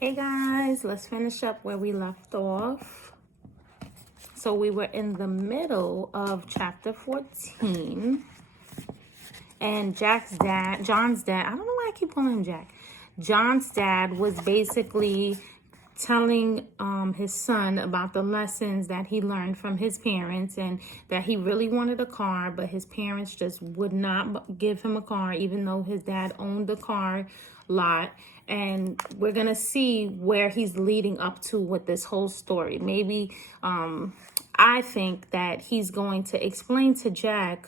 Hey guys, let's finish up where we left off. So we were in the middle of chapter 14, and John's dad, I don't know why I keep calling him Jack. John's dad was basically telling his son about the lessons that he learned from his parents, and that he really wanted a car, but his parents just would not give him a car, even though his dad owned the car lot. And we're gonna see where he's leading up to with this whole story. Maybe I think that he's going to explain to John,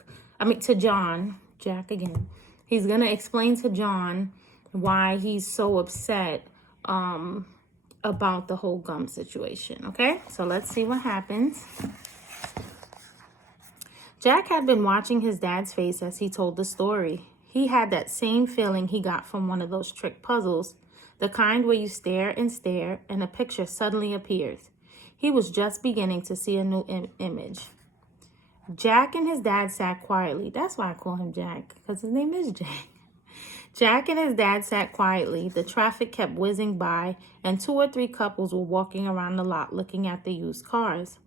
Jack again. He's gonna explain to John why he's so upset about the whole gum situation. Okay, so let's see what happens. Jack had been watching his dad's face as he told the story. He had that same feeling he got from one of those trick puzzles, the kind where you stare and a picture suddenly appears. He was just beginning to see a new image. Jack and his dad sat quietly. That's why I call him Jack, because his name is Jack. Jack and his dad sat quietly. The traffic kept whizzing by, and 2 or 3 couples were walking around the lot looking at the used cars.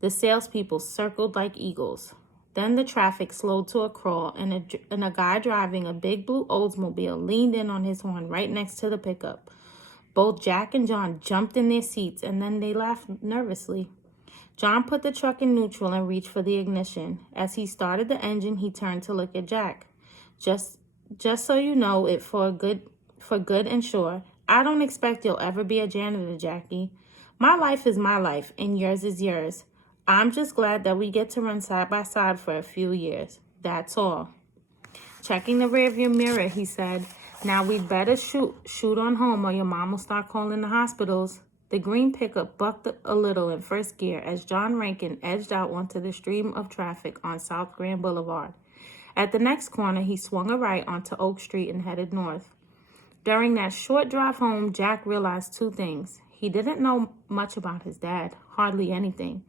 The salespeople circled like eagles. Then the traffic slowed to a crawl, and a guy driving a big blue Oldsmobile leaned in on his horn right next to the pickup. Both Jack and John jumped in their seats, and then they laughed nervously. John put the truck in neutral and reached for the ignition. As he started the engine, he turned to look at Jack. Just so you know it for good and sure, I don't expect you'll ever be a janitor, Jackie. My life is my life, and yours is yours. I'm just glad that we get to run side by side for a few years. That's all. Checking the rearview mirror, he said, now we'd better shoot on home or your mom will start calling the hospitals. The green pickup bucked a little in first gear as John Rankin edged out onto the stream of traffic on South Grand Boulevard. At the next corner, he swung a right onto Oak Street and headed north. During that short drive home, Jack realized 2 things. He didn't know much about his dad, hardly anything,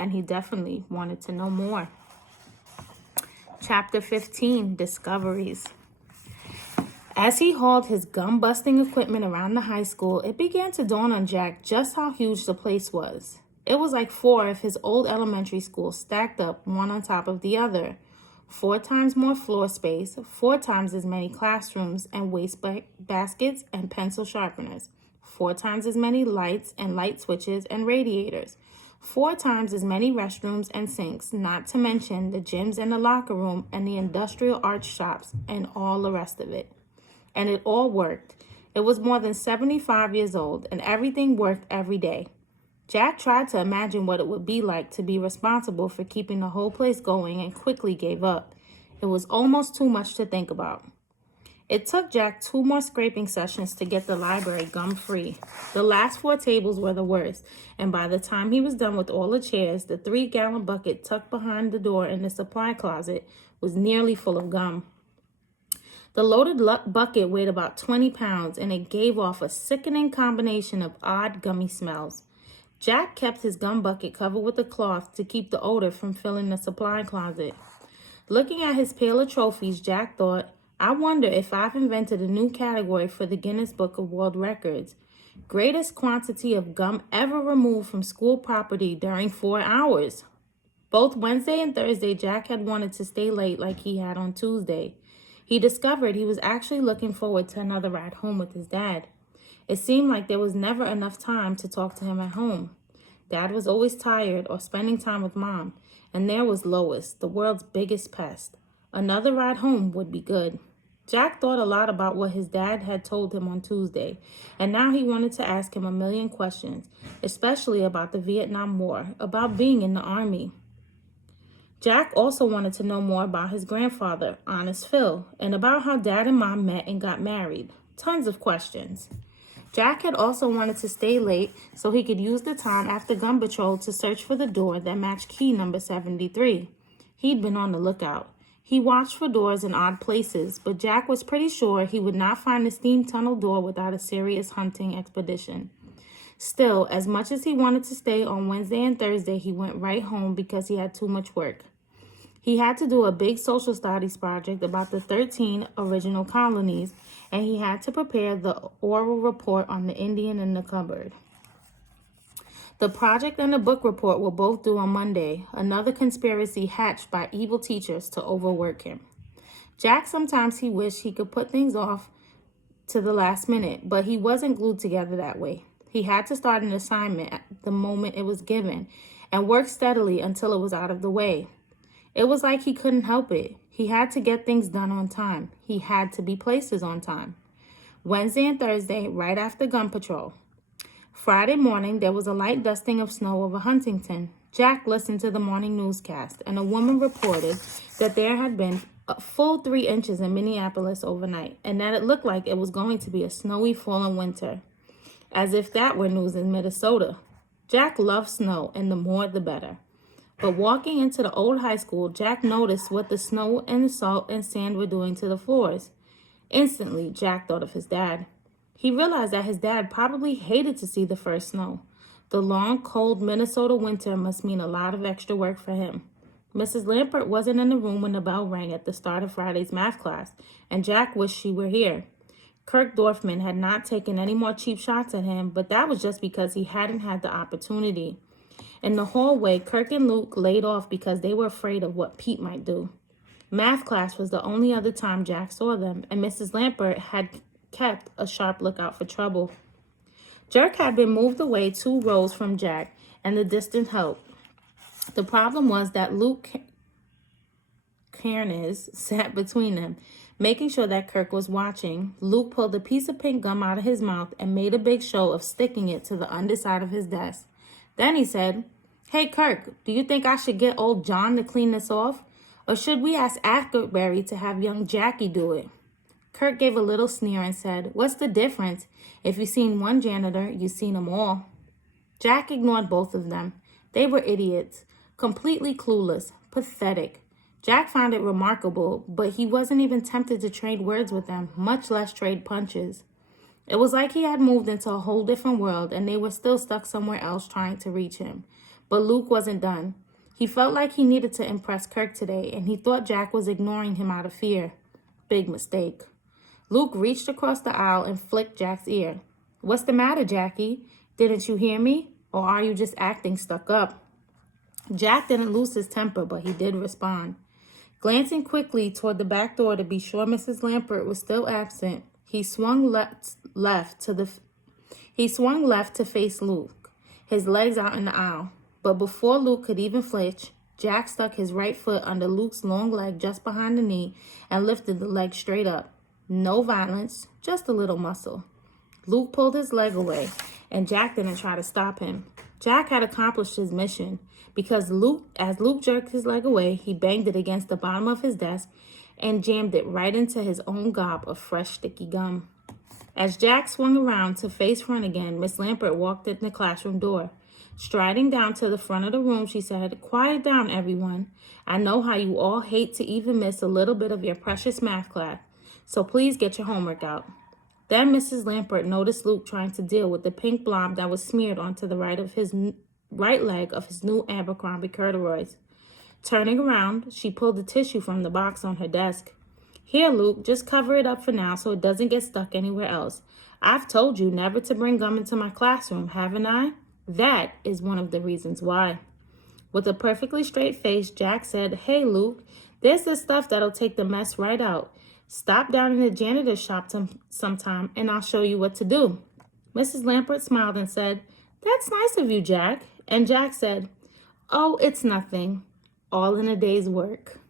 and he definitely wanted to know more. Chapter 15, Discoveries. As he hauled his gum-busting equipment around the high school, it began to dawn on Jack just how huge the place was. It was like 4 of his old elementary schools stacked up one on top of the other. 4 times more floor space, 4 times as many classrooms and waste baskets and pencil sharpeners, 4 times as many lights and light switches and radiators, 4 times as many restrooms and sinks, not to mention the gyms and the locker room and the industrial art shops and all the rest of it. And it all worked. It was more than 75 years old, and everything worked every day. Jack tried to imagine what it would be like to be responsible for keeping the whole place going and quickly gave up. It was almost too much to think about. It took Jack 2 more scraping sessions to get the library gum-free. The last 4 tables were the worst, and by the time he was done with all the chairs, the 3-gallon bucket tucked behind the door in the supply closet was nearly full of gum. The loaded bucket weighed about 20 pounds, and it gave off a sickening combination of odd gummy smells. Jack kept his gum bucket covered with a cloth to keep the odor from filling the supply closet. Looking at his pile of trophies, Jack thought, I wonder if I've invented a new category for the Guinness Book of World Records. Greatest quantity of gum ever removed from school property during 4 hours. Both Wednesday and Thursday, Jack had wanted to stay late like he had on Tuesday. He discovered he was actually looking forward to another ride home with his dad. It seemed like there was never enough time to talk to him at home. Dad was always tired or spending time with Mom, and there was Lois, the world's biggest pest. Another ride home would be good. Jack thought a lot about what his dad had told him on Tuesday, and now he wanted to ask him a million questions, especially about the Vietnam War, about being in the Army. Jack also wanted to know more about his grandfather, Honest Phil, and about how Dad and Mom met and got married. Tons of questions. Jack had also wanted to stay late so he could use the time after gun patrol to search for the door that matched key number 73. He'd been on the lookout. He watched for doors in odd places, but Jack was pretty sure he would not find the steam tunnel door without a serious hunting expedition. Still, as much as he wanted to stay on Wednesday and Thursday, he went right home because he had too much work. He had to do a big social studies project about the 13 original colonies, and he had to prepare the oral report on the Indian in the cupboard. The project and the book report were both due on Monday, another conspiracy hatched by evil teachers to overwork him. Jack sometimes he wished he could put things off to the last minute, but he wasn't glued together that way. He had to start an assignment at the moment it was given and work steadily until it was out of the way. It was like he couldn't help it. He had to get things done on time. He had to be places on time. Wednesday and Thursday, right after gun patrol. Friday morning, there was a light dusting of snow over Huntington. Jack listened to the morning newscast, and a woman reported that there had been a full 3 inches in Minneapolis overnight, and that it looked like it was going to be a snowy fall in winter. As if that were news in Minnesota. Jack loved snow, and the more the better. But walking into the old high school, Jack noticed what the snow and the salt and sand were doing to the floors. Instantly, Jack thought of his dad. He realized that his dad probably hated to see the first snow. The long, cold Minnesota winter must mean a lot of extra work for him. Mrs. Lampert wasn't in the room when the bell rang at the start of Friday's math class, and Jack wished she were here. Kirk Dorfman had not taken any more cheap shots at him, but that was just because he hadn't had the opportunity. In the hallway, Kirk and Luke laid off because they were afraid of what Pete might do. Math class was the only other time Jack saw them, and Mrs. Lampert had kept a sharp lookout for trouble. Jerk had been moved away 2 rows from Jack and the distant help. The problem was that Luke Cairnes sat between them, making sure that Kirk was watching. Luke pulled a piece of pink gum out of his mouth and made a big show of sticking it to the underside of his desk. Then he said, "Hey, Kirk, do you think I should get old John to clean this off? Or should we ask Ackerberry to have young Jackie do it?" Kirk gave a little sneer and said, "What's the difference? If you've seen one janitor, you've seen them all." Jack ignored both of them. They were idiots, completely clueless, pathetic. Jack found it remarkable, but he wasn't even tempted to trade words with them, much less trade punches. It was like he had moved into a whole different world and they were still stuck somewhere else trying to reach him. But Luke wasn't done. He felt like he needed to impress Kirk today, and he thought Jack was ignoring him out of fear. Big mistake. Luke reached across the aisle and flicked Jack's ear. "What's the matter, Jackie? Didn't you hear me? Or are you just acting stuck up?" Jack didn't lose his temper, but he did respond. Glancing quickly toward the back door to be sure Mrs. Lampert was still absent, he swung left to face Luke, his legs out in the aisle. But before Luke could even flinch, Jack stuck his right foot under Luke's long leg just behind the knee and lifted the leg straight up. No violence, just a little muscle. Luke pulled his leg away, and Jack didn't try to stop him. Jack had accomplished his mission because as Luke jerked his leg away, he banged it against the bottom of his desk and jammed it right into his own gob of fresh, sticky gum. As Jack swung around to face front again, Miss Lampert walked in the classroom door. Striding down to the front of the room, she said, "Quiet down, everyone. I know how you all hate to even miss a little bit of your precious math class, so please get your homework out." Then Mrs. Lampert noticed Luke trying to deal with the pink blob that was smeared onto the right leg of his new Abercrombie corduroys. Turning around, she pulled the tissue from the box on her desk. "Here, Luke, just cover it up for now so it doesn't get stuck anywhere else. I've told you never to bring gum into my classroom, haven't I? That is one of the reasons why." With a perfectly straight face, Jack said, "Hey, Luke, there's this stuff that'll take the mess right out. Stop down in the janitor's shop sometime, and I'll show you what to do." Mrs. Lampert smiled and said, "That's nice of you, Jack." And Jack said, "Oh, it's nothing. All in a day's work."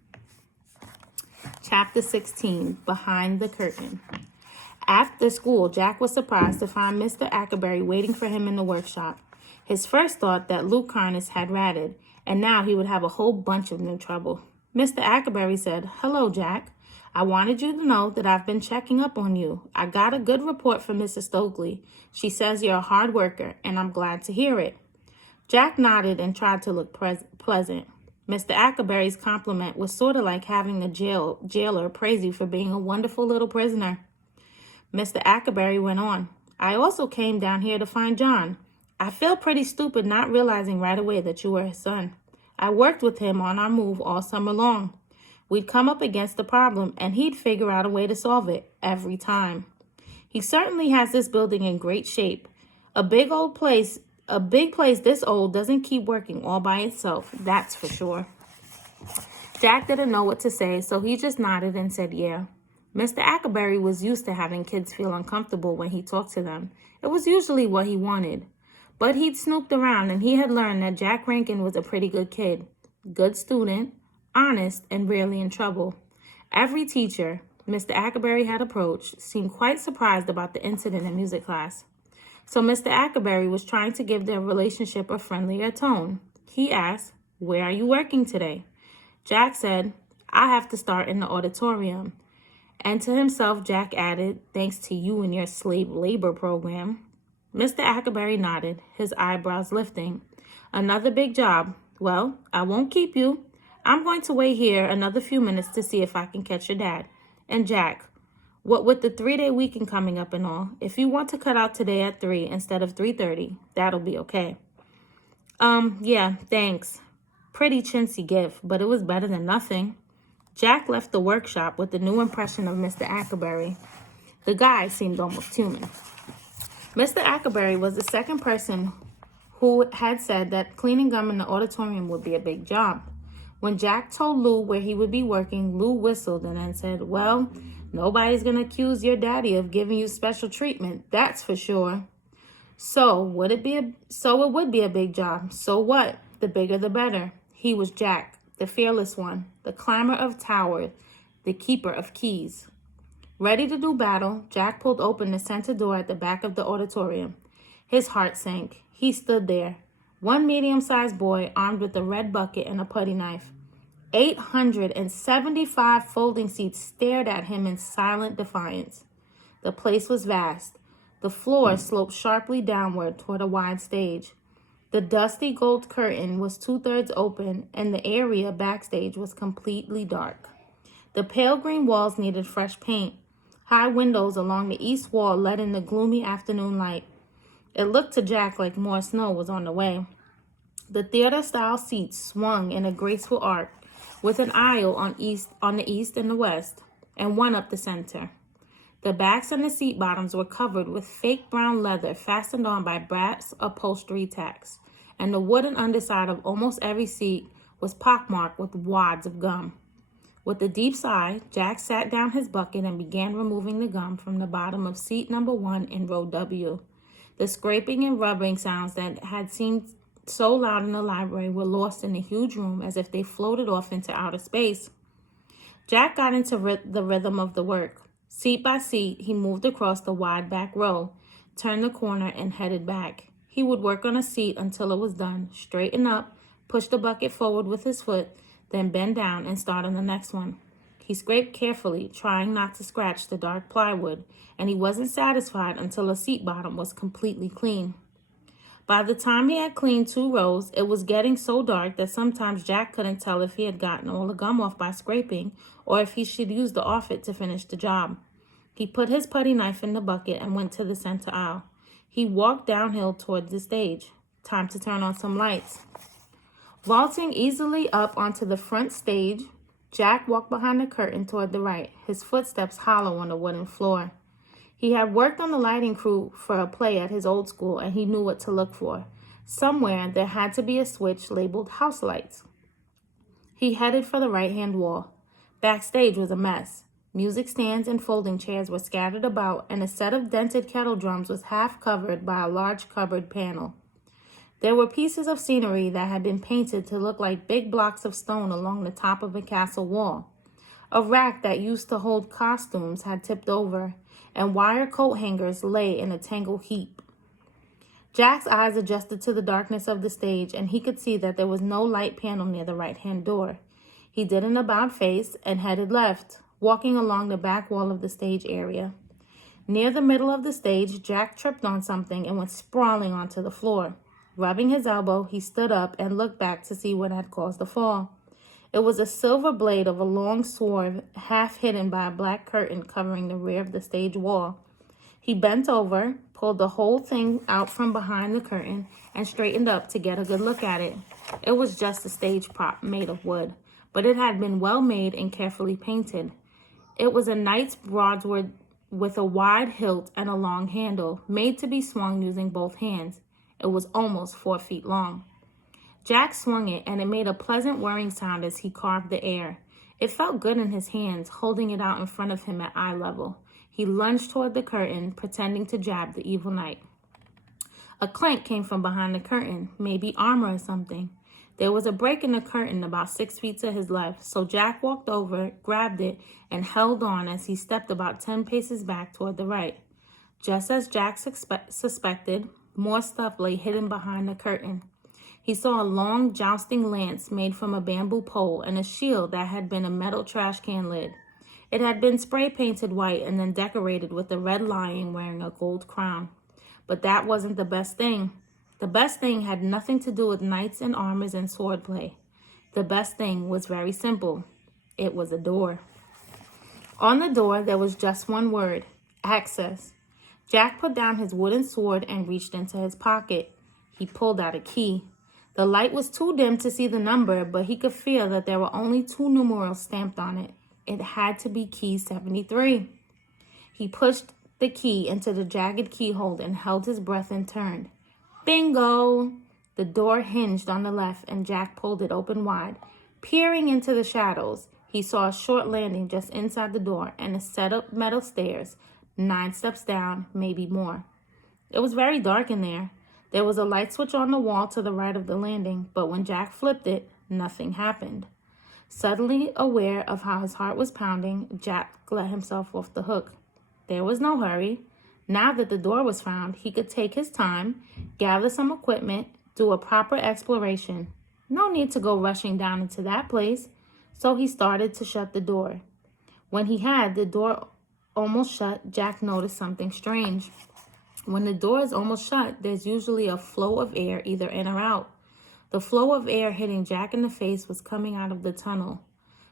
Chapter 16, Behind the Curtain. After school, Jack was surprised to find Mr. Ackerberry waiting for him in the workshop. His first thought that Luke Carnes had ratted, and now he would have a whole bunch of new trouble. Mr. Ackerberry said, "Hello, Jack. I wanted you to know that I've been checking up on you. I got a good report from Mrs. Stokely. She says you're a hard worker, and I'm glad to hear it." Jack nodded and tried to look pleasant. Mr. Ackerberry's compliment was sort of like having the jailer praise you for being a wonderful little prisoner. Mr. Ackerberry went on, "I also came down here to find John. I feel pretty stupid not realizing right away that you were his son. I worked with him on our move all summer long. We'd come up against a problem, and he'd figure out a way to solve it every time. He certainly has this building in great shape. A big place this old doesn't keep working all by itself, that's for sure. Jack didn't know what to say, so he just nodded and said, yeah. Mr. Ackerberry was used to having kids feel uncomfortable when he talked to them. It was usually what he wanted. But he'd snooped around and he had learned that Jack Rankin was a pretty good kid. Good student, honest, and rarely in trouble. Every teacher Mr. Ackerberry had approached seemed quite surprised about the incident in music class. So Mr. Ackerberry was trying to give their relationship a friendlier tone. He asked, "Where are you working today?" Jack said, "I have to start in the auditorium." And to himself, Jack added, "Thanks to you and your slave labor program." Mr. Ackerberry nodded, his eyebrows lifting. "Another big job. Well, I won't keep you. I'm going to wait here another few minutes to see if I can catch your dad. And Jack, what with the 3-day weekend coming up and all, if you want to cut out today at 3 instead of 3:30, that'll be okay." Yeah, thanks. Pretty chintzy gift, but it was better than nothing. Jack left the workshop with the new impression of Mr. Ackerberry. The guy seemed almost human. Mr. Ackerberry was the second person who had said that cleaning gum in the auditorium would be a big job. When Jack told Lou where he would be working, Lou whistled and then said, "Well, nobody's going to accuse your daddy of giving you special treatment, that's for sure." So it would be a big job. So what? The bigger the better. He was Jack, the fearless one, the climber of towers, the keeper of keys. Ready to do battle, Jack pulled open the center door at the back of the auditorium. His heart sank. He stood there, one medium-sized boy armed with a red bucket and a putty knife. 875 folding seats stared at him in silent defiance. The place was vast. The floor sloped sharply downward toward a wide stage. The dusty gold curtain was 2/3 open, and the area backstage was completely dark. The pale green walls needed fresh paint. High windows along the east wall let in the gloomy afternoon light. It looked to Jack like more snow was on the way. The theater-style seats swung in a graceful arc, with an aisle on the east and the west, and one up the center. The backs and the seat bottoms were covered with fake brown leather fastened on by brass upholstery tacks, and the wooden underside of almost every seat was pockmarked with wads of gum. With a deep sigh, Jack sat down his bucket and began removing the gum from the bottom of seat number 1 in row W. The scraping and rubbing sounds that had seemed so loud in the library were lost in the huge room as if they floated off into outer space. Jack got into the rhythm of the work. Seat by seat, he moved across the wide back row, turned the corner, and headed back. He would work on a seat until it was done, straighten up, push the bucket forward with his foot, then bend down and start on the next one. He scraped carefully, trying not to scratch the dark plywood, and he wasn't satisfied until a seat bottom was completely clean. By the time he had cleaned 2 rows, it was getting so dark that sometimes Jack couldn't tell if he had gotten all the gum off by scraping or if he should use the offit to finish the job. He put his putty knife in the bucket and went to the center aisle. He walked downhill towards the stage. Time to turn on some lights. Vaulting easily up onto the front stage, Jack walked behind the curtain toward the right, his footsteps hollow on the wooden floor. He had worked on the lighting crew for a play at his old school, and he knew what to look for. Somewhere there had to be a switch labeled house lights. He headed for the right-hand wall. Backstage was a mess. Music stands and folding chairs were scattered about, and a set of dented kettle drums was half covered by a large cupboard panel. There were pieces of scenery that had been painted to look like big blocks of stone along the top of a castle wall. A rack that used to hold costumes had tipped over, and wire coat hangers lay in a tangled heap. Jack's eyes adjusted to the darkness of the stage, and he could see that there was no light panel near the right-hand door. He did an about-face and headed left, walking along the back wall of the stage area. Near the middle of the stage, Jack tripped on something and went sprawling onto the floor. Rubbing his elbow, he stood up and looked back to see what had caused the fall. It was a silver blade of a long sword, half hidden by a black curtain covering the rear of the stage wall. He bent over, pulled the whole thing out from behind the curtain, and straightened up to get a good look at it. It was just a stage prop made of wood, but it had been well made and carefully painted. It was a knight's broadsword with a wide hilt and a long handle, made to be swung using both hands. It was almost 4 feet long. Jack swung it, and it made a pleasant whirring sound as he carved the air. It felt good in his hands, holding it out in front of him at eye level. He lunged toward the curtain, pretending to jab the evil knight. A clank came from behind the curtain, maybe armor or something. There was a break in the curtain about 6 feet to his left, so Jack walked over, grabbed it, and held on as he stepped about 10 paces back toward the right. Just as Jack suspected, more stuff lay hidden behind the curtain. He saw a long jousting lance made from a bamboo pole and a shield that had been a metal trash can lid. It had been spray painted white and then decorated with a red lion wearing a gold crown. But that wasn't the best thing. The best thing had nothing to do with knights and armors and swordplay. The best thing was very simple. It was a door. On the door, there was just one word: access. Jack put down his wooden sword and reached into his pocket. He pulled out a key. The light was too dim to see the number, but he could feel that there were only 2 numerals stamped on it. It had to be key 73. He pushed the key into the jagged keyhole and held his breath and turned. Bingo! The door hinged on the left, and Jack pulled it open wide. Peering into the shadows, he saw a short landing just inside the door and a set of metal stairs, 9 steps down, maybe more. It was very dark in there. There was a light switch on the wall to the right of the landing, but when Jack flipped it, nothing happened. Suddenly aware of how his heart was pounding, Jack let himself off the hook. There was no hurry. Now that the door was found, he could take his time, gather some equipment, do a proper exploration. No need to go rushing down into that place. So he started to shut the door. When he had the door almost shut, Jack noticed something strange. When the door is almost shut, there's usually a flow of air either in or out. The flow of air hitting Jack in the face was coming out of the tunnel.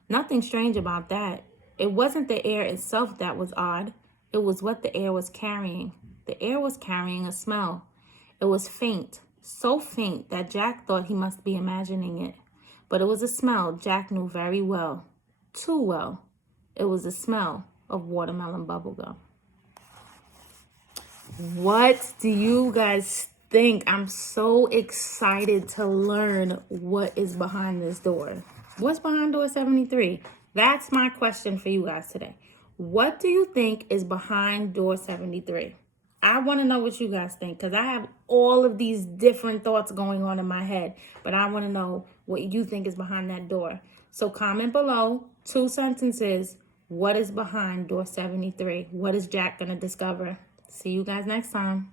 Nothing strange about that. It wasn't the air itself that was odd. It was what the air was carrying. The air was carrying a smell. It was faint, so faint that Jack thought he must be imagining it. But it was a smell Jack knew very well. Too well. It was the smell of watermelon bubblegum. What do you guys think? I'm so excited to learn what is behind this door. What's behind door 73? That's my question for you guys today. What do you think is behind door 73? I want to know what you guys think, because I have all of these different thoughts going on in my head, but I want to know what you think is behind that door. So comment below 2 sentences. What is behind door 73? What is Jack going to discover? See you guys next time.